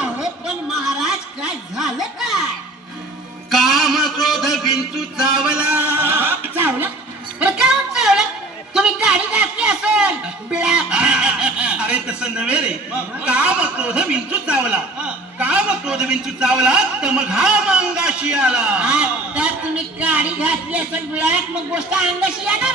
अहो पण महाराज काय झालं काय? काम क्रोध विंचू चावला. चावलं? बरं का चावलं? तुम्ही गाडी घातली असेल ब्लॅक. अरे तसं नव्हे रे. काम क्रोध विंचू चावला. काम क्रोध विंचू चावला तर मग हा अंगाशी आला. आता तुम्ही गाडी घातली असेल ब्लॅक मग गोष्ट अंगाशी येणार.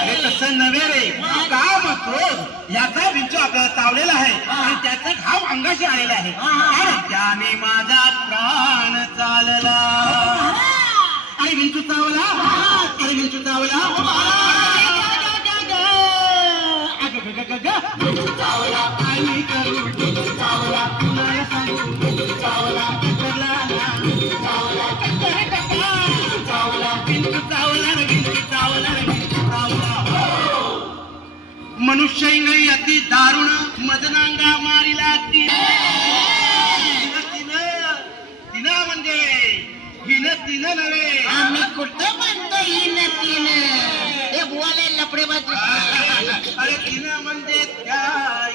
अरे तसं नव्हे रे. काम क्रोध याचा विंचू आपल्याला चावलेला आहे आणि त्याचा घाव अंगाशी आलेला आहे आणि त्याने माझा प्राण चालला. अरे विंचू चावला. अरे विंचू चावला. चावला काय करू. चावला कुणाला सांगू. चावला चावला विंचू चावला. विंचू चावला. विंचू चावला. मनुष्य इंगळी अति दारुण मदनांगा मारिला ती. तिनं म्हणजे हिनं तिनं नव्हे. आम्ही कुठं म्हणतो ही नतीनं हे बुवाले लपडेबाजी. अरे तिनं म्हणजे त्या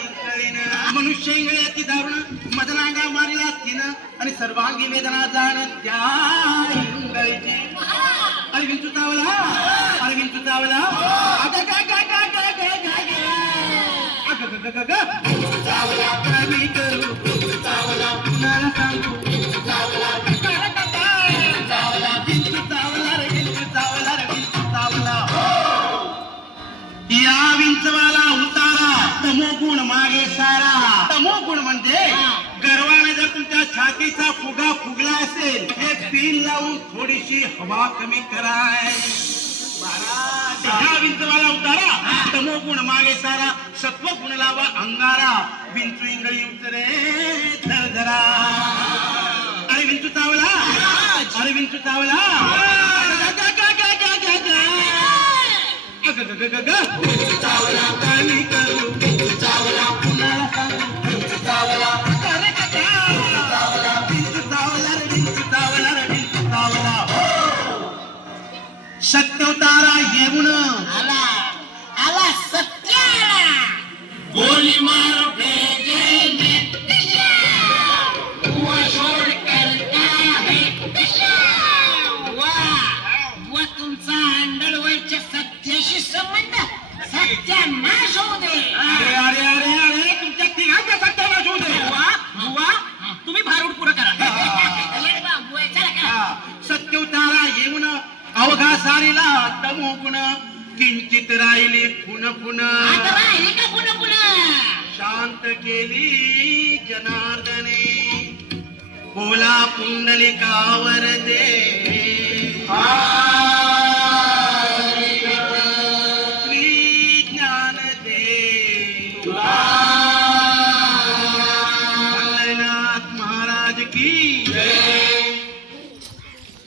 इंगळीनं. मनुष्य इंगळी अति दारुण मदनांगा मारिला तिनं आणि सर्वांगी वेदना जाण त्या इंगळीची. अरे विंचू चावला. अरे विंचू चावला. चावला काय करू. चावला कुणाला सांगू. चावला चावला विंचू चावला. रे विंचू चावला. रे विंचू चावला. या विंचवाला उतारा तमोगुण मागे सारा. तमोगुण म्हणजे गर्वाने जर तुमच्या छातीचा फुगा फुगला असेल हे पिन लावून थोडीशी हवा कमी कराय. ह्या विंचवाला उतारा तमोगुण मागे सारा. सत्वगुण लावा अंगारा. विंचू इंगळी उतरे धरा. अरे विंचू चावला. अरे विंचू चावला. चावला काय करू. चावला कुणाला सांगू. चावला चावला विंचू चावला. रे विंचू चावला. रे विंचू चावला. सत्य उतारा येऊन आला आला सत्य आला. गोली मार भेजे में दिशा, हुआ छोड़ करता है दिशा. वा तुमचा अंडळवरच्या सत्याशी संबंध सत्यानाश होऊ दे. अरे अरे अरे अरे तुमच्या तिघांचा सत्यानाश होऊ दे. बुवा तुम्ही भारूड पुरं करा. सत्य उतारा येऊन अवघा सारीला तमोगुण किंचित राहिली पुन पुन्हा. शांत केली जनार्दने बोला पुंडलिकावर दे.